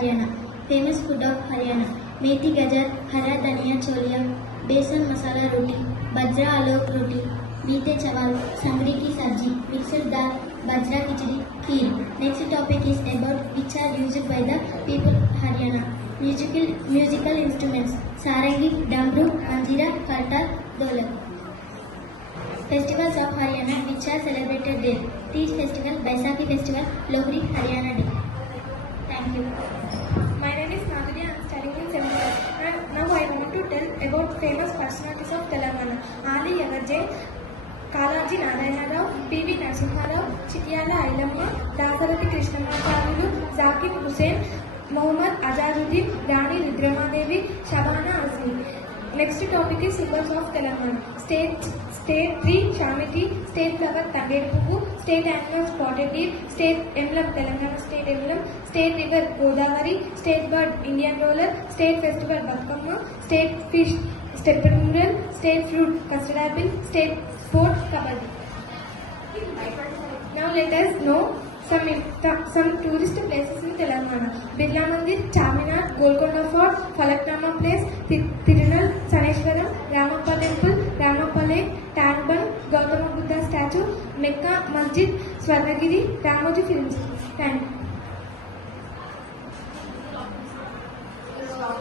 Haryana. Famous food of Haryana: methi gajar, hara dhania cholia, besan masala roti, bajra alok roti, meete chawal, sangri ki sabji, mixed dal, bajra khichdi, kheer. Next topic is about which are used by the people Haryana. Musical instruments: sarangi, damru, manjira, kartal, dholak. Festivals of Haryana which are celebrated there: Teej Festival, Baisakhi Festival, Lohri, Haryana Day. Thank you. My name is Madhuri. I am studying in 7th class. And now I want to tell about famous personalities of Telangana. Ali Yagajay, Kalaji Narayana Rao, P.V. Narasimha Rao, Chityala Ailamma, Dasarathi Krishnamacharyu, Zakir Hussain, Muhammad Azaruddin, Rani Rudramadevi, Shabana Azmi. Next topic is symbols of Telangana. State tree Shamiti, state flower Tangeru, state animal spotted deer, state emblem Telangana state emblem, state river Godavari, state bird Indian roller, state festival Batkamma, state fish Steppenwolf, state fruit custard apple, state sport Kabaddi. Now let us know some tourist places in Telangana: Birla Mandir, Charminar, Golconda Fort, Falaknama Place, Tirunal, Saneshwaram, Ramappa Temple, Ramappa Lake, Tanban, Gautama Buddha Statue, Mecca Masjid, Swarnagiri, Ramoji Film City. Thank you.